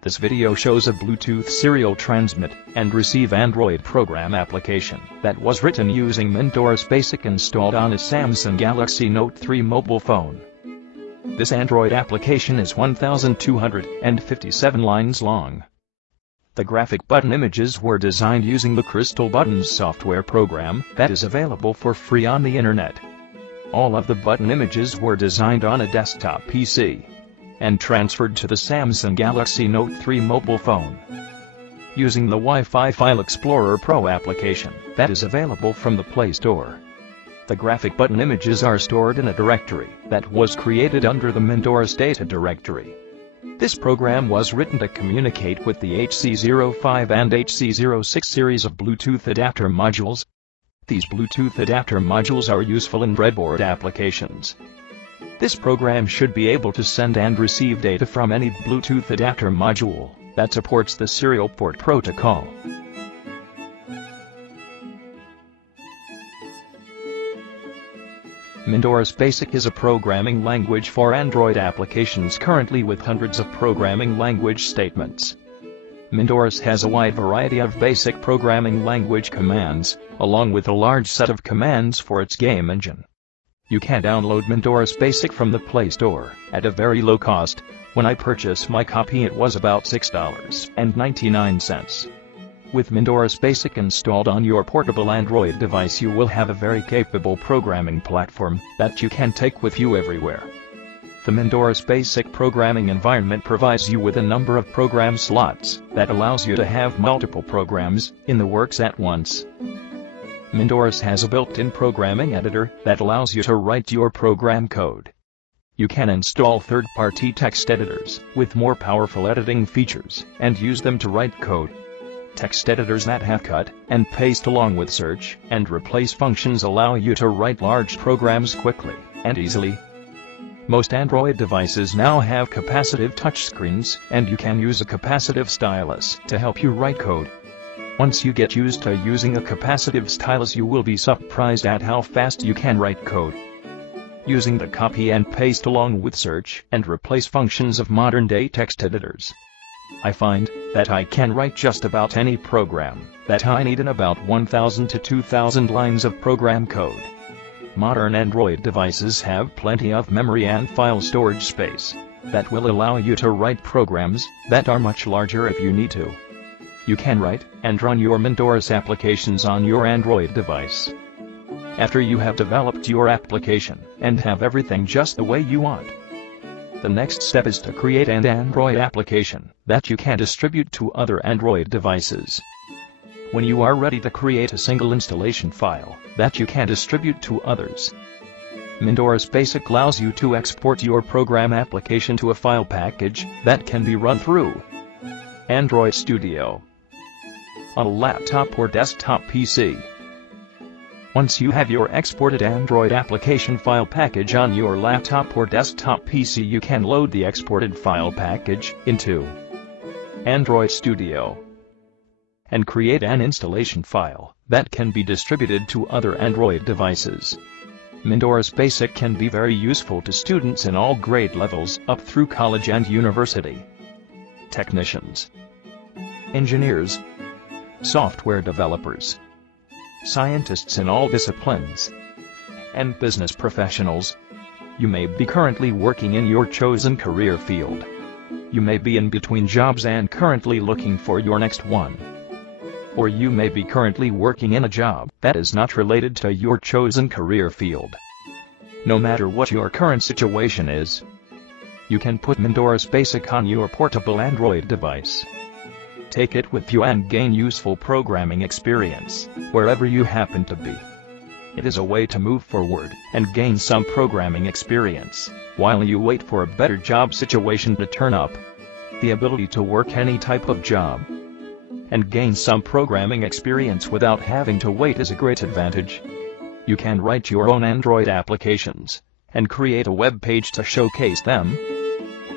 This video shows a Bluetooth serial transmit and receive Android program application that was written using Mintoris Basic installed on a Samsung Galaxy Note 3 mobile phone. This Android application is 1,257 lines long. The graphic button images were designed using the Crystal Buttons software program that is available for free on the internet. All of the button images were designed on a desktop PC and transferred to the Samsung Galaxy Note 3 mobile phone using the Wi-Fi File Explorer Pro application that is available from the Play Store. The graphic button images are stored in a directory that was created under the Mintoris data directory. This program was written to communicate with the HC05 and HC06 series of Bluetooth adapter modules. These Bluetooth adapter modules are useful in breadboard applications. This program should be able to send and receive data from any Bluetooth adapter module that supports the serial port protocol. Mintoris Basic is a programming language for Android applications currently with hundreds of programming language statements. Mintoris has a wide variety of basic programming language commands, along with a large set of commands for its game engine. You can download Mintoris Basic from the Play Store at a very low cost. When I purchased my copy it was about $6.99. With Mintoris Basic installed on your portable Android device you will have a very capable programming platform that you can take with you everywhere. The Mintoris Basic programming environment provides you with a number of program slots that allows you to have multiple programs in the works at once. Mintoris has a built-in programming editor that allows you to write your program code. You can install third-party text editors with more powerful editing features and use them to write code. Text editors that have cut and paste along with search and replace functions allow you to write large programs quickly and easily. Most Android devices now have capacitive touchscreens, and you can use a capacitive stylus to help you write code. Once you get used to using a capacitive stylus you will be surprised at how fast you can write code. Using the copy and paste along with search and replace functions of modern-day text editors, I find that I can write just about any program that I need in about 1,000 to 2,000 lines of program code. Modern Android devices have plenty of memory and file storage space that will allow you to write programs that are much larger if you need to. You can write and run your Mintoris applications on your Android device. After you have developed your application and have everything just the way you want, the next step is to create an Android application that you can distribute to other Android devices. When you are ready to create a single installation file that you can distribute to others, Mintoris Basic allows you to export your program application to a file package that can be run through Android Studio on a laptop or desktop PC. Once you have your exported Android application file package on your laptop or desktop PC you can load the exported file package into Android Studio and create an installation file that can be distributed to other Android devices. Mintoris Basic can be very useful to students in all grade levels up through college and university, technicians, engineers, software developers, scientists in all disciplines, and business professionals. You may be currently working in your chosen career field. You may be in between jobs and currently looking for your next one. Or you may be currently working in a job that is not related to your chosen career field. No matter what your current situation is, you can put Mintoris Basic on your portable Android device. Take it with you and gain useful programming experience wherever you happen to be. It is a way to move forward and gain some programming experience while you wait for a better job situation to turn up. The ability to work any type of job and gain some programming experience without having to wait is a great advantage. You can write your own Android applications and create a web page to showcase them,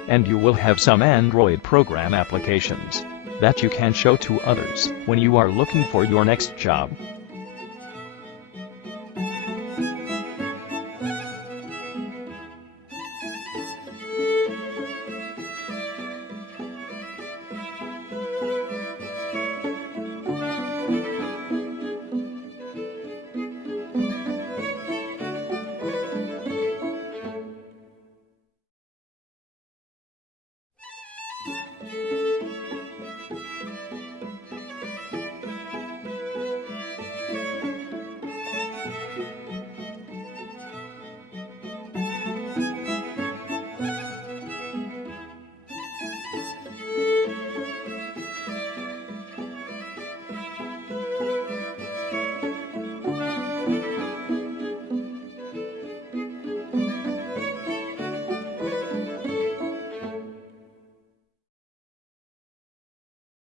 and you will have some Android program applications that you can show to others when you are looking for your next job.